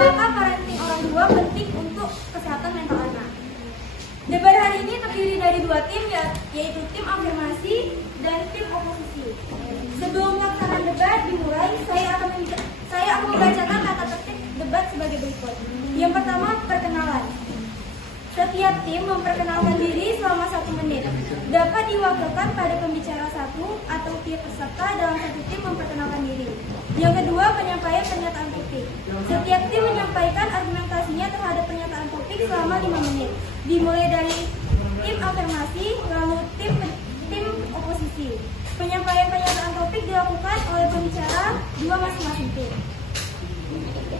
apakah parenting orang tua penting untuk kesehatan mental anak? Debat hari ini terdiri dari dua tim, yaitu tim afirmasi dan tim oposisi. Sebelum melaksanakan debat dimulai, saya akan membacakan tata tertib debat sebagai berikut. Yang pertama, perkenalan. Setiap tim memperkenalkan diri selama 1 menit. Dapat diwakilkan pada pembicara 1 atau tiap peserta dalam satu tim memperkenalkan diri. Yang kedua, penyampaian pernyataan topik. Setiap tim menyampaikan argumentasinya terhadap pernyataan topik selama 5 menit. Dimulai dari tim afirmasi, lalu tim oposisi. Penyampaian pernyataan topik dilakukan oleh pembicara 2 masing-masing tim.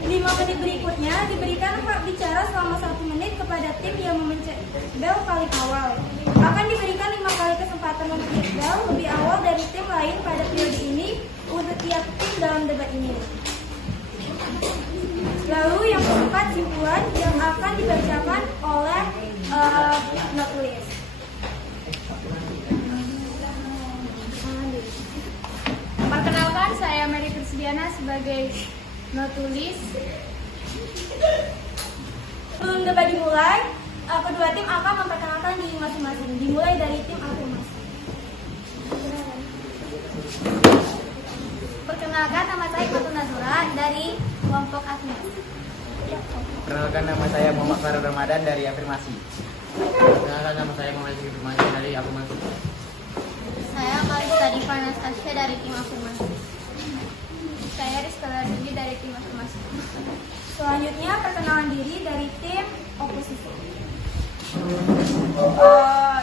5 menit berikutnya diberikan hak bicara selama 1 menit kepada tim yang memencet bel paling awal. Akan diberikan 5 kali kesempatan memencet bel lebih awal dari tim lain pada periode ini untuk tiap tim dalam debat ini. Lalu yang keempat, simpulan yang akan dibacakan oleh notulis. Perkenalkan, saya Mary Krisdiana sebagai notulis. Sebelum debat dimulai, kedua tim akan memperkenalkan diri masing-masing. Dimulai dari tim afirmasi. Perkenalkan, nama saya Fatul Nazura dari kelompok afirmasi. Perkenalkan, nama saya Muhammad Farul Ramadan dari afirmasi. Perkenalkan, nama saya Muhammad Firmansyah dari afirmasi. Saya Kalista Diva Anastasia dari tim afirmasi. Saya Rizka Lardini dari tim afirmasi. Selanjutnya, perkenalan diri dari tim oposisi.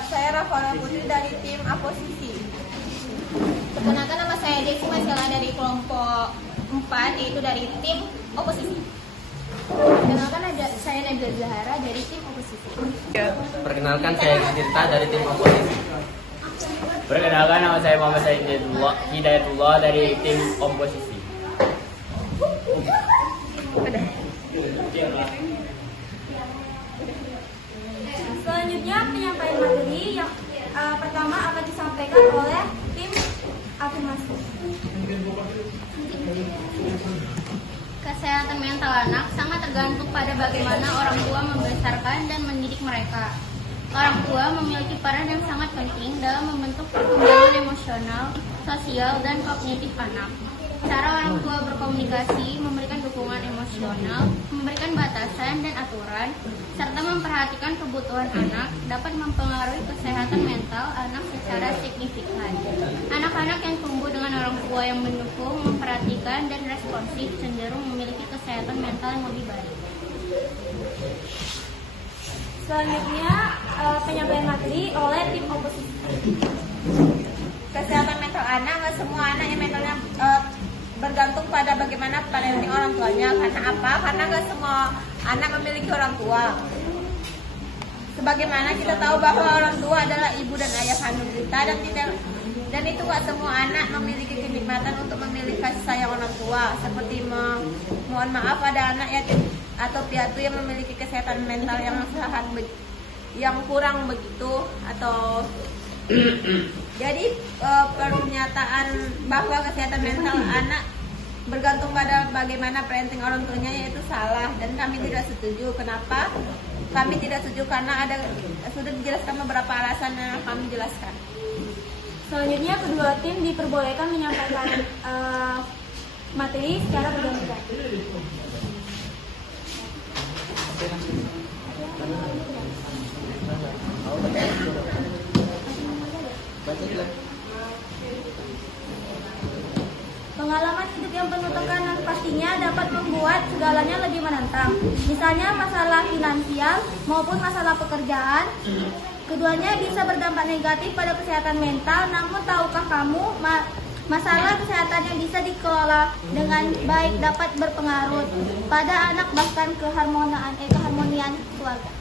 Saya Rafaela Putri dari tim oposisi. Perkenalkan, nama saya Desi Masela dari kelompok 4, yaitu dari tim oposisi. Perkenalkan, saya Nabila Zahara dari tim oposisi. Perkenalkan, saya Tirta dari tim oposisi. Perkenalkan, nama saya Muhammad Said Hidayatullah dari tim oposisi. Selanjutnya, penyampaian materi yang pertama akan disampaikan oleh tim afirmasi. Kesehatan mental anak sangat tergantung pada bagaimana orang tua membesarkan dan mendidik mereka. Orang tua memiliki peran yang sangat penting dalam membentuk perkembangan emosional, sosial, dan kognitif anak. Cara orang tua berkomunikasi, memberikan dukungan emosional, memberikan batasan dan aturan, serta memperhatikan kebutuhan anak dapat mempengaruhi kesehatan mental anak secara signifikan. Anak-anak yang tumbuh dengan orang tua yang mendukung, memperhatikan, dan responsif cenderung memiliki kesehatan mental yang lebih baik. Selanjutnya, penyampaian materi oleh tim oposisi. Kesehatan mental anak, nggak semua anak yang mentalnya bergantung pada bagaimana parenting orang tuanya. Karena apa? Karena nggak semua anak memiliki orang tua. Sebagaimana kita tahu bahwa orang tua adalah ibu dan ayah kandung kita, dan itu nggak semua anak memiliki kenikmatan untuk memiliki kasih sayang orang tua. Seperti mohon maaf ada anak yatim atau piatu yang memiliki kesehatan mental yang kurang begitu, atau jadi pernyataan bahwa kesehatan mental anak bergantung pada bagaimana parenting orang tuanya yaitu salah, dan kami tidak setuju. Kenapa? Kami tidak setuju karena sudah dijelaskan beberapa alasan yang kami jelaskan. Selanjutnya, kedua tim diperbolehkan menyampaikan materi secara bergantian. Pengalaman hidup yang penuh tekanan pastinya dapat membuat segalanya lebih menantang. Misalnya masalah finansial maupun masalah pekerjaan. Keduanya bisa berdampak negatif pada kesehatan mental. Namun tahukah kamu, masalah kesehatan yang bisa dikelola dengan baik dapat berpengaruh pada anak bahkan keharmonian keluarga.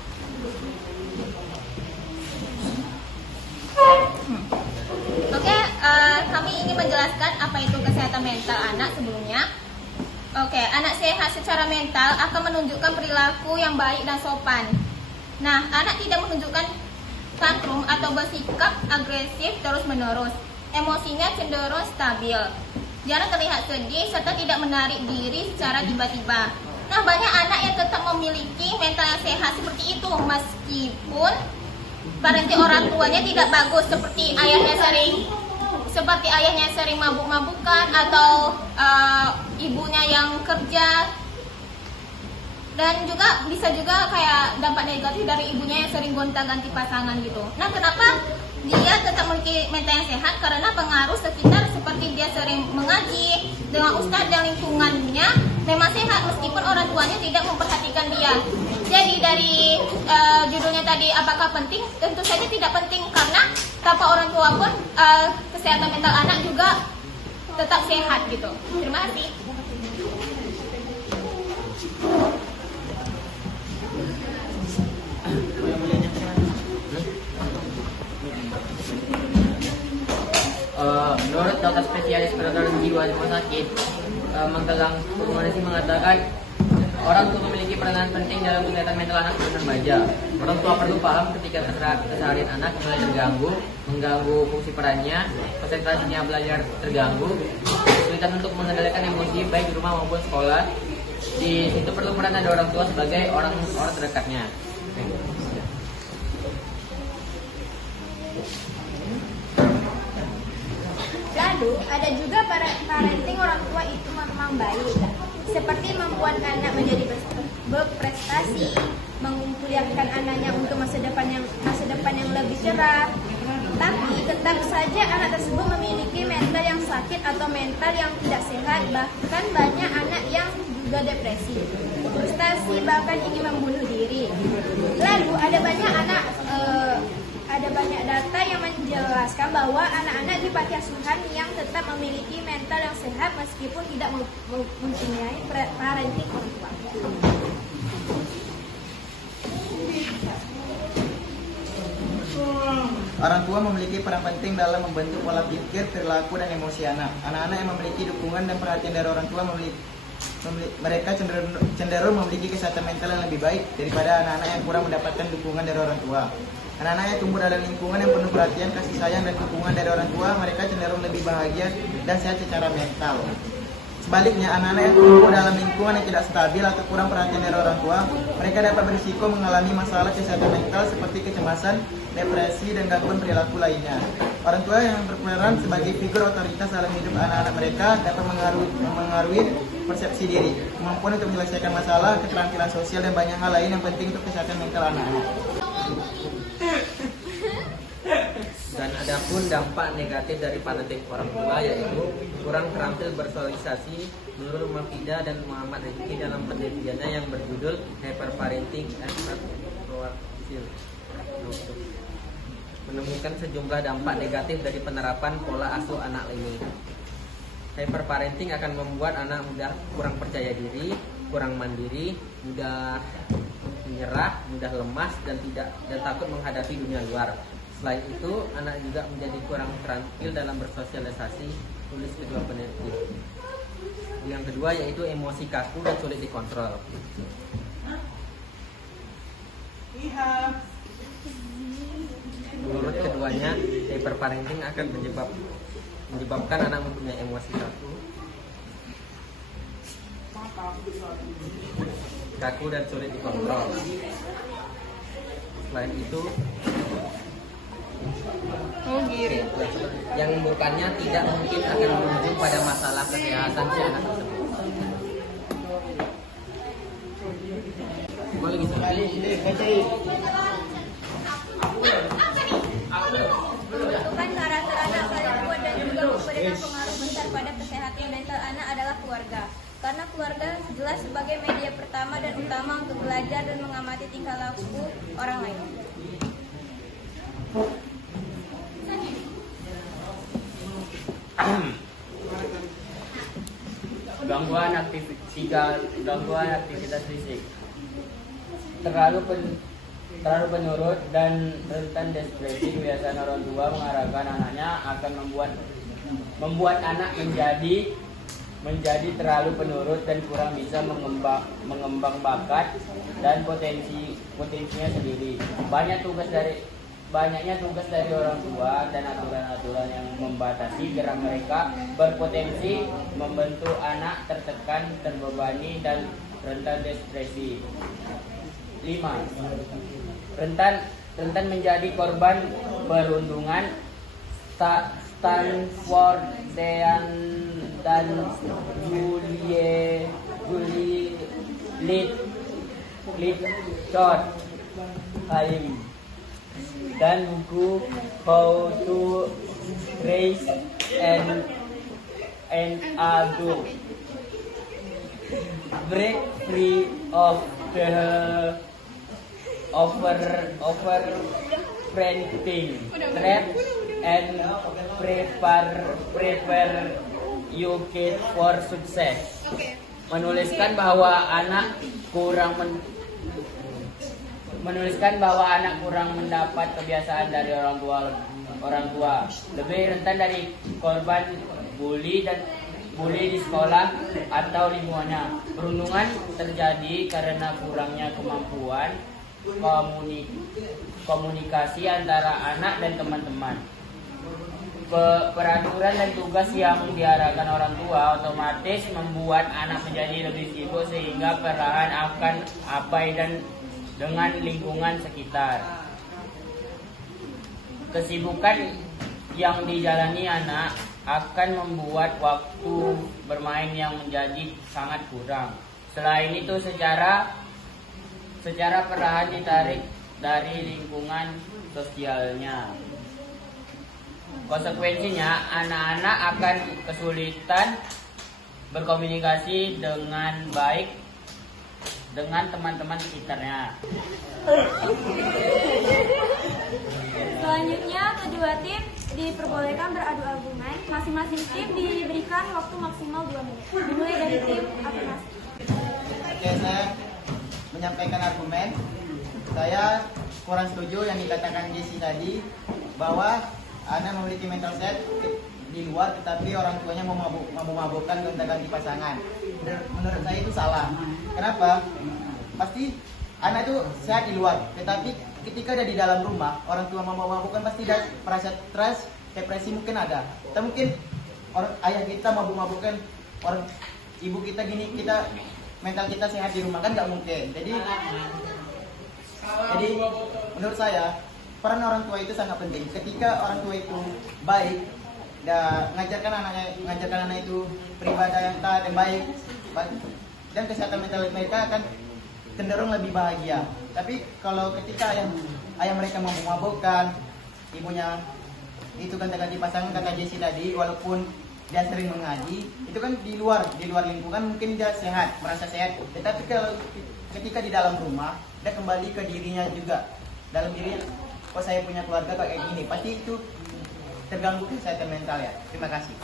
Oke, kami ingin menjelaskan apa itu kesehatan mental anak sebelumnya. Oke, anak sehat secara mental akan menunjukkan perilaku yang baik dan sopan. Nah, anak tidak menunjukkan tantrum atau bersikap agresif terus-menerus. Emosinya cenderung stabil. Jarang terlihat sedih serta tidak menarik diri secara tiba-tiba. Nah, banyak anak yang tetap memiliki mental yang sehat seperti itu meskipun parenting orang tuanya tidak bagus, seperti ayahnya sering mabuk-mabukan atau ibunya yang kerja, dan juga bisa juga kayak dampak negatif dari ibunya yang sering gonta-ganti pasangan gitu. Nah, kenapa dia tetap memiliki mental yang sehat? Karena pengaruh sekitar seperti dia sering mengaji dengan ustadz dan lingkungannya memang sehat meskipun orang tuanya tidak memperhatikan dia. Jadi dari judulnya tadi apakah penting? Tentu saja tidak penting, karena tanpa orang tua pun kesehatan mental anak juga tetap sehat gitu. Terima kasih. Menurut dokter spesialis kedokteran jiwa di rumah sakit Magelang Purwomanisi mengatakan orang tua memiliki peranan penting dalam kesehatan mental anak dan remaja. Orang tua perlu paham ketika keseharian anak mulai terganggu, mengganggu fungsi perannya, konsentrasinya belajar terganggu, kesulitan untuk mengendalikan emosi baik di rumah maupun sekolah. Di situ perlu peran dari orang tua sebagai orang terdekatnya. Lalu ada juga parenting orang tua itu memang baik, seperti membuat anak menjadi berprestasi, menguliakan anaknya untuk masa depan yang lebih cerah. Tapi tetap saja anak tersebut memiliki mental yang sakit atau mental yang tidak sehat. Bahkan banyak anak yang juga depresi, frustasi, bahkan ingin membunuh diri. Lalu ada banyak data yang menjelaskan bahwa anak-anak di panti asuhan yang tetap memiliki mental yang sehat meskipun tidak mempunyai parenting orang tua. Orang tua memiliki peran penting dalam membentuk pola pikir, perilaku, dan emosi anak. Anak-anak yang memiliki dukungan dan perhatian dari orang tua mereka cenderung memiliki kesehatan mental yang lebih baik daripada anak-anak yang kurang mendapatkan dukungan dari orang tua. Anak-anak yang tumbuh dalam lingkungan yang penuh perhatian, kasih sayang, dan dukungan dari orang tua, mereka cenderung lebih bahagia dan sehat secara mental. Sebaliknya, anak-anak yang tumbuh dalam lingkungan yang tidak stabil atau kurang perhatian dari orang tua, mereka dapat berisiko mengalami masalah kesehatan mental seperti kecemasan, depresi, dan gangguan perilaku lainnya. Orang tua yang berperan sebagai figur otoritas dalam hidup anak-anak mereka dapat mengaruhi persepsi diri, kemampuan untuk menyelesaikan masalah, keterampilan sosial, dan banyak hal lain yang penting untuk kesehatan mental anak-anak. Dan ada pun dampak negatif dari parenting orang tua, yaitu kurang terampil bersosialisasi. Menurut Mafida dan Muhammad Rizky dalam penelitiannya yang berjudul Hyperparenting and Adolescent, menemukan sejumlah dampak negatif dari penerapan pola asuh anak ini. Hyperparenting akan membuat anak mudah kurang percaya diri, kurang mandiri, mudah menyerah, mudah lemas, dan takut menghadapi dunia luar. Selain itu, anak juga menjadi kurang terampil dalam bersosialisasi, tulis kedua peneliti. Yang kedua yaitu emosi kaku dan sulit dikontrol. Menurut keduanya, hyperparenting akan menyebabkan anak mempunyai emosi kaku dan sulit dikontrol. Selain itu, yang bukannya tidak mungkin akan berujung pada masalah kesehatan si anak tersebut. Boleh bisa? Menentukan karakter anak paling kuat dan juga memberikan pengaruh besar pada kesehatan mental anak adalah keluarga. Karena keluarga jelas sebagai media pertama dan utama untuk belajar dan mengamati tingkah laku orang lain. Gangguan aktivitas fisik, terlalu penurut dan rentan depresi. Kebiasaan orang tua mengarahkan anaknya akan membuat anak menjadi terlalu penurut dan kurang bisa mengembang bakat dan potensinya sendiri. Banyaknya tugas dari orang tua dan aturan-aturan yang membatasi gerak mereka berpotensi membentuk anak tertekan, terbebani, dan rentan depresi. 5. Rentan menjadi korban perundungan. Stanfordian dan Julie Litchfield Halim dan buku How to Raise an Adult, Break Free of the Overparenting Trap and Prepare Your Kid for Success. Menuliskan bahwa anak kurang mendapat kebiasaan dari orang tua, lebih rentan dari korban bully di sekolah atau lingkungannya. Perundungan terjadi karena kurangnya kemampuan komunikasi antara anak dan teman-teman. Peraturan dan tugas yang diarahkan orang tua otomatis membuat anak menjadi lebih sibuk sehingga perlahan akan abai dengan lingkungan sekitar. Kesibukan yang dijalani anak akan membuat waktu bermain yang menjadi sangat kurang. Selain itu secara perlahan ditarik dari lingkungan sosialnya. Konsekuensinya, anak-anak akan kesulitan berkomunikasi dengan baik dengan teman-teman sekitarnya. Selanjutnya, kedua tim diperbolehkan beradu argumen. Masing-masing tim diberikan waktu maksimal 2 menit. Dimulai dari tim afirmasi. Oke, saya menyampaikan argumen. Saya kurang setuju yang dikatakan Jesse tadi, bahwa anak memiliki mental set di luar, tetapi orang tuanya memabukkan gonta-ganti pasangan. Menurut saya itu salah. Kenapa? Pasti anak itu sehat di luar, tetapi ketika ada di dalam rumah, orang tua memabukkan pasti dia merasa stres, depresi mungkin ada. Atau mungkin ayah kita mabuk-mabukkan, ibu kita gini, kita mental kita sehat di rumah, kan nggak mungkin. Jadi menurut saya peran orang tua itu sangat penting. Ketika orang tua itu baik dan mengajarkan anak itu beribadah yang taat dan baik, dan kesehatan mental mereka akan cenderung lebih bahagia. Tapi kalau ketika ayah mereka memabukkan, ibunya itu kan ganti pasangan, kata Jesse tadi, walaupun dia sering mengaji, itu kan di luar lingkungan mungkin dia sehat, merasa sehat. Tetapi kalau ketika di dalam rumah, dia kembali ke dirinya juga, dalam dirinya, kok saya punya keluarga kayak gini, pasti itu terganggu kesehatan mental ya. Terima kasih.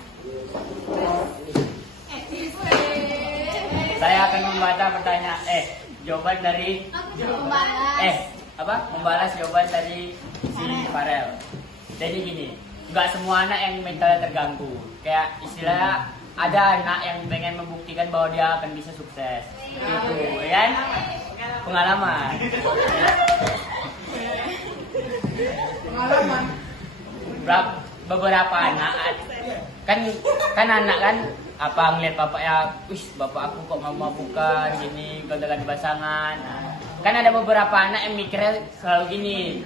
Saya akan membaca pertanyaan jawaban dari membalas jawaban dari si Farel. Jadi gini, nggak semua anak yang mentalnya terganggu. Kayak istilah ada anak yang pengen membuktikan bahwa dia akan bisa sukses. Itu kan pengalaman. Beberapa anak kan anak kan apa ngeliat bapaknya, bapak aku kok mau mabukan gini, ganti-ganti pasangan. Kan ada beberapa anak yang mikirnya selalu gini,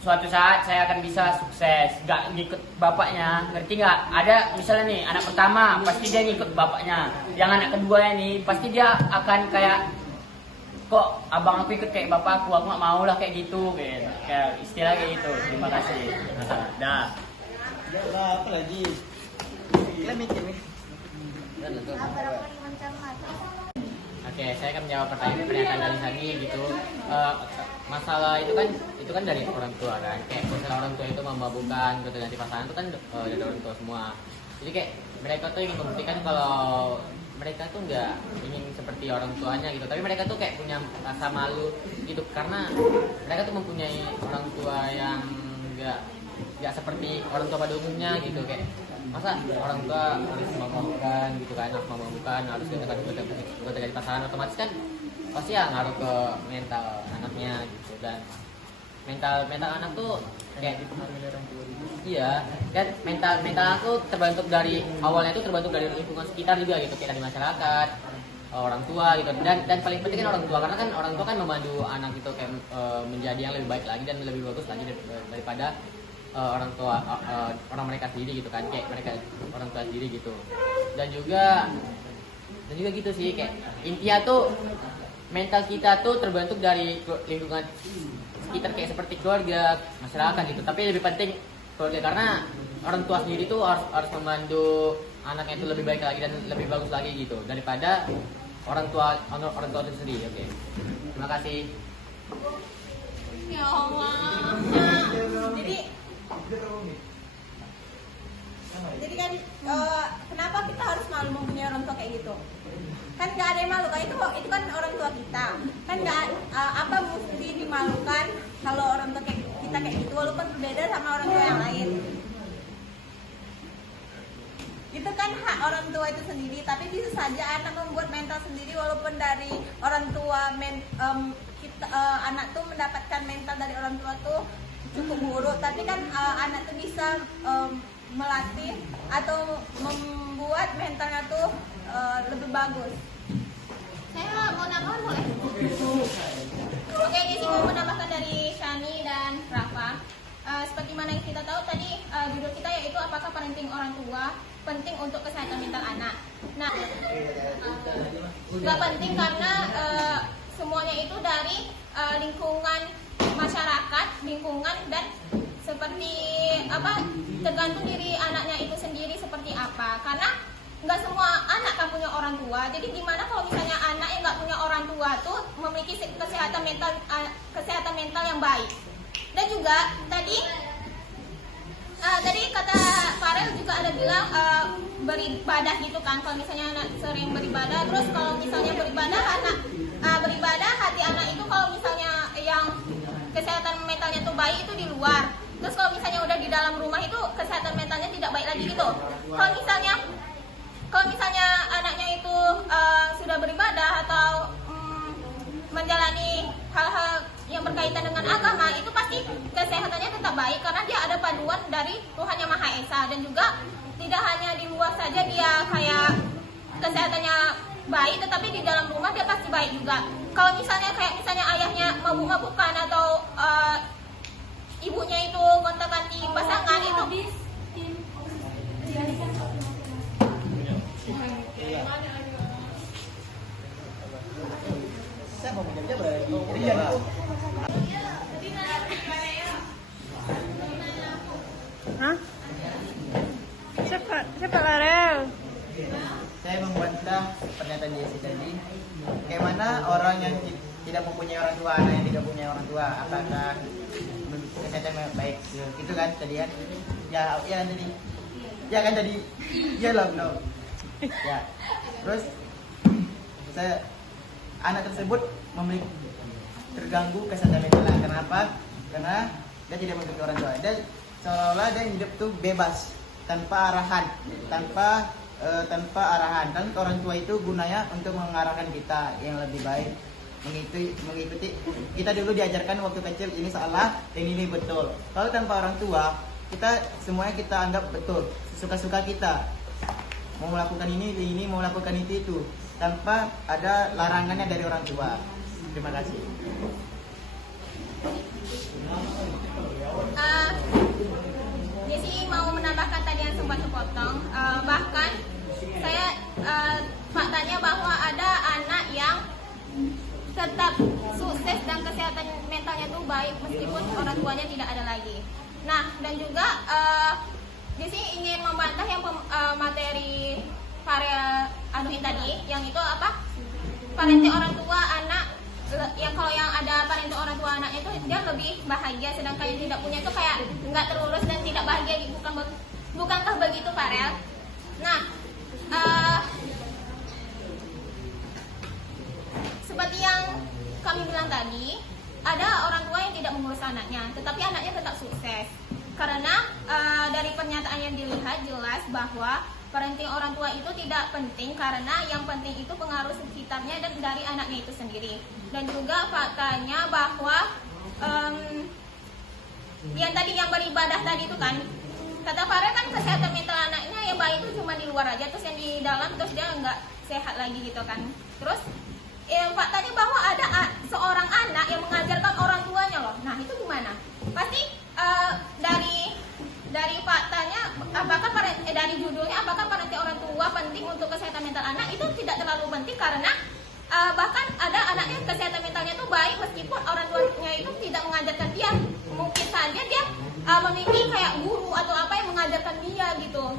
suatu saat saya akan bisa sukses, gak ngikut bapaknya, ngerti nggak? Ada misalnya nih anak pertama pasti dia ngikut bapaknya, yang anak kedua nih pasti dia akan kayak, kok abang aku ikut kayak bapak aku nggak mau lah kayak gitu, kayak istilah kayak gitu. Terima kasih. Dah. Apa lagi? Kita mikir nih. Oke, saya akan menjawab pernyataan dari Sani gitu. Masalah itu kan dari orang tua kan. Kayak misalnya orang tua itu memabukkan, ganti pasangan itu kan dari orang tua semua. Jadi kayak mereka tuh ingin membuktikan kalau mereka tuh nggak ingin seperti orang tuanya gitu, tapi mereka tuh kayak punya rasa malu gitu karena mereka tuh mempunyai orang tua yang nggak seperti orang tua pada umumnya gitu. Kayak masa orang tua harus memabukkan gitu kan, harus ganti pasangan, otomatis kan pasti ya ngaruh ke mental anaknya gitu. Dan mental anak tuh kayak iya kan, mental aku terbentuk dari awalnya itu terbentuk dari lingkungan sekitar juga gitu, kayak dari masyarakat, orang tua gitu, dan paling penting kan orang tua, karena kan orang tua kan membantu anak itu kayak menjadi yang lebih baik lagi dan lebih bagus lagi daripada orang tua orang mereka sendiri gitu kan, kayak mereka orang tua sendiri gitu. Dan juga gitu sih, kayak intinya tuh mental kita tuh terbentuk dari lingkungan sekitar, kayak seperti keluarga, masyarakat gitu. Tapi lebih penting keluarga, karena orang tua sendiri tuh harus membantu anaknya itu lebih baik lagi dan lebih bagus lagi gitu daripada orang tua itu sendiri. Oke. Terima kasih. Ya Allah. Jadi kan kenapa kita harus malu mempunyai orang tua kayak gitu? Kan nggak ada yang malu, kan itu kan orang tua kita. Kan nggak apa mesti dimalukan kalau orang tua kita kayak gitu, walaupun berbeda sama orang tua yang lain. Itu kan hak orang tua itu sendiri, tapi bisa saja anak membuat mental sendiri, walaupun dari orang tua anak tuh mendapatkan mental dari orang tua tuh cukup buruk, tapi kan anak tuh bisa melatih atau membuat mentalnya tuh lebih bagus. Saya mau nambahkan boleh? Oke, di sini mau menambahkan dari Shani dan Rafa. Seperti mana yang kita tahu tadi, judul kita yaitu apakah parenting orang tua penting untuk kesehatan mental anak. Nah, nggak penting karena semuanya itu dari lingkungan masyarakat, lingkungan, dan seperti apa, tergantung diri anaknya itu sendiri seperti apa. Karena nggak semua anak kan punya orang tua. Jadi gimana kalau misalnya anak yang nggak punya orang tua tuh memiliki kesehatan mental yang baik. Dan juga tadi kata Farel juga ada bilang beribadah gitu kan. Kalau misalnya anak sering beribadah, terus kalau misalnya beribadah hati anak itu kalau misalnya yang kesehatan mentalnya tuh baik itu di luar. Terus kalau misalnya udah di dalam rumah itu kesehatan mentalnya tidak baik lagi gitu. Kalau misalnya anaknya itu sudah beribadah atau menjalani hal-hal yang berkaitan dengan agama, itu pasti kesehatannya tetap baik karena dia ada panduan dari Tuhan Yang Maha Esa. Dan juga tidak hanya di luar saja dia kayak kesehatannya baik, tetapi di dalam rumah dia pasti baik juga. Kalau misalnya ayahnya mabuk-mabukan atau ibunya itu gonta-ganti pasangan itu Hah? Siapa Larel? Saya membantah pernyataan Jesse tadi. Bagaimana orang yang tidak mempunyai orang tua, anak yang tidak punya orang tua, apakah kesehatan baik? Itu kan tadi kan? Ya kan tadi. Ya lah, no. Ya. Terus anak tersebut terganggu kesehatan mentalnya. Kenapa? Karena dia tidak memiliki orang tua. Dia seolah-olah dia hidup tuh bebas, tanpa arahan, tanpa arahan. Kan orang tua itu gunanya untuk mengarahkan kita yang lebih baik, mengikuti. Kita dulu diajarkan waktu kecil ini salah dan ini betul. Kalau tanpa orang tua, semuanya kita anggap betul, suka-suka kita. Mau melakukan ini, mau melakukan itu, tanpa ada larangannya dari orang tua. Terima kasih. Jadi mau menambahkan tadi yang sempat terpotong, bahkan saya faktanya bahwa ada anak yang tetap sukses dan kesehatan mentalnya tuh baik meskipun orang tuanya tidak ada lagi. Nah, dan juga di sini ingin membantah yang materi Farel anuin tadi, yang itu apa? Parenting orang tua anak, yang kalau yang ada parenting orang tua anaknya itu dia lebih bahagia, sedangkan yang tidak punya itu kayak nggak terurus dan tidak bahagia. Bukankah begitu Farel? Nah, seperti yang kami bilang tadi, ada orang tua yang tidak mengurus anaknya, tetapi anaknya tetap sukses. Karena dari pernyataan yang dilihat jelas bahwa parenting orang tua itu tidak penting, karena yang penting itu pengaruh sekitarnya dan dari anaknya itu sendiri. Dan juga faktanya bahwa yang tadi yang beribadah tadi itu kan, kata Farel kan kesehatan mental anaknya yang baik itu cuma di luar aja, terus yang di dalam terus dia nggak sehat lagi gitu kan. Terus faktanya bahwa ada seorang anak yang mengajarkan orang tuanya loh. Nah itu gimana? Pasti dari faktanya, dari judulnya, apakah parenting orang tua penting untuk kesehatan mental anak, itu tidak terlalu penting karena bahkan ada anaknya kesehatan mentalnya itu baik meskipun orang tuanya itu tidak mengajarkan dia. Mungkin saja dia memiliki kayak guru atau apa yang mengajarkan dia gitu.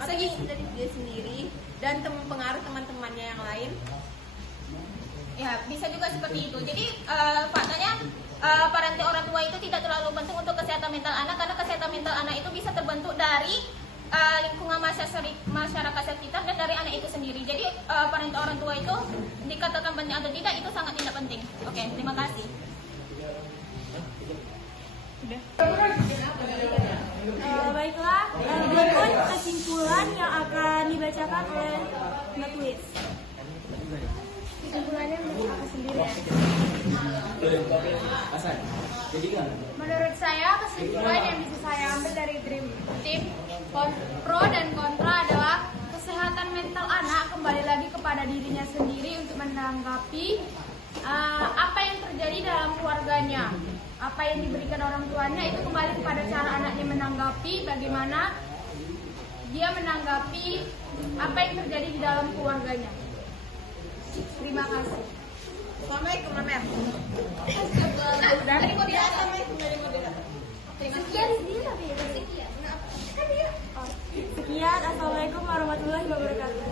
Dari dia sendiri dan pengaruh teman-temannya yang lain. Ya, bisa juga seperti itu. Jadi faktanya parenting orang tua itu tidak terlalu penting untuk kesehatan mental anak karena kesehatan mental anak itu bisa terbentuk dari lingkungan masyarakat sekitar dan dari anak itu sendiri. Jadi parenting orang tua itu dikatakan penting atau tidak itu sangat tidak penting. Oke, terima kasih. Baiklah, berikut kesimpulan yang akan dibacakan oleh Mbak Tulis. Kesimpulannya menurut aku sendiri ya. Menurut saya kesimpulan yang bisa saya ambil dari Dream Team pro dan kontra adalah kesehatan mental anak kembali lagi kepada dirinya sendiri untuk menanggapi apa yang terjadi dalam keluarganya. Apa yang diberikan orang tuanya itu kembali kepada cara anaknya menanggapi, bagaimana dia menanggapi apa yang terjadi di dalam keluarganya. Terima kasih. Assalamualaikum, Mamer. Sekian, assalamualaikum warahmatullahi wabarakatuh.